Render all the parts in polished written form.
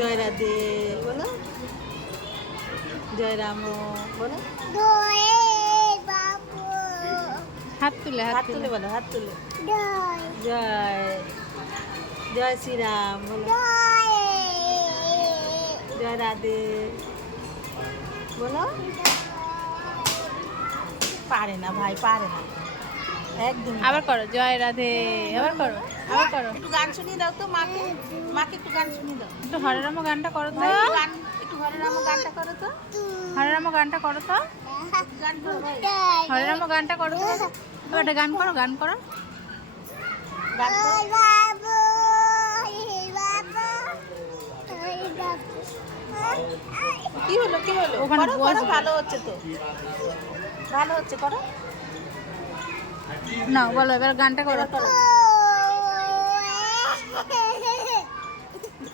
জয় রাধে বলো, জয় রাম বলো, হাত তুলে হাত তুলে বলো, হাত তুলে, জয় জয় শ্রীরাম বলো, জয় রাধে বলো। পারে না ভাই, পারে না একদম। আবার করো জয় রাধে, আবার করো, আবার করো। একটু গান শুনিয়ে দাও তো মাকে, মাকে একটু গান শুনিয়ে দাও। একটু হরে রাম গানটা করো তো, ভাই একটু গান, একটু হরে রাম গানটা করো তো, হরে রাম গানটা করো তো, গান করো ভাই, হরে রাম গানটা করো তো। এবার একটা গান করো, গান করো। গান করো। কি হলো, কি হলো? ওখানে করো, করো, বসবে। ভালো হচ্ছে তো, ভালো হচ্ছে, করো। না বলো এবার গানটা করো, এবার করো।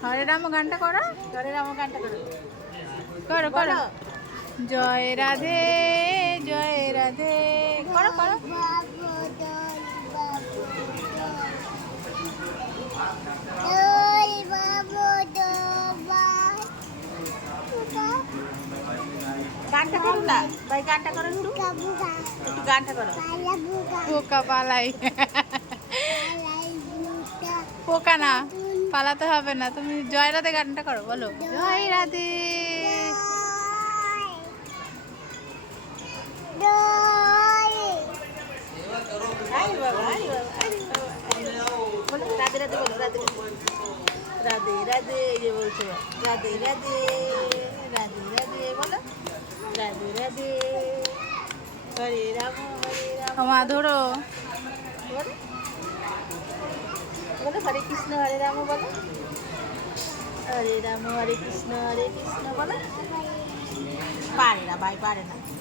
হরে রাম গানটা করো, হরে রাম গানটা করো, করো করো। বলো। জয় রাধে, জয় রাধে, করো করো। গানটা করো না ভাই, গানটা করো একটু, একটু গানটা করো। পোকা পালাই, পোকা না, পালাতে হবে না। তুমি জয় রাধে গানটা করো, বলো জয় রাধে। আরে বাবা, আরে বাবা, আরে বাবা, আরে বাবা। বলো রাধে রাধে বলো, রাধে রাধে, রাধে রাধে, এই যে বলছো রাধে রাধে, রাধে রাধে বলো, রাধে রাধে, হরে রাম হরে রাম মা ধরো, বলো, বলো হরে কৃষ্ণ হরে রাম বলো, হরে রাম হরে কৃষ্ণ বলো। পারে না ভাই, পারে না।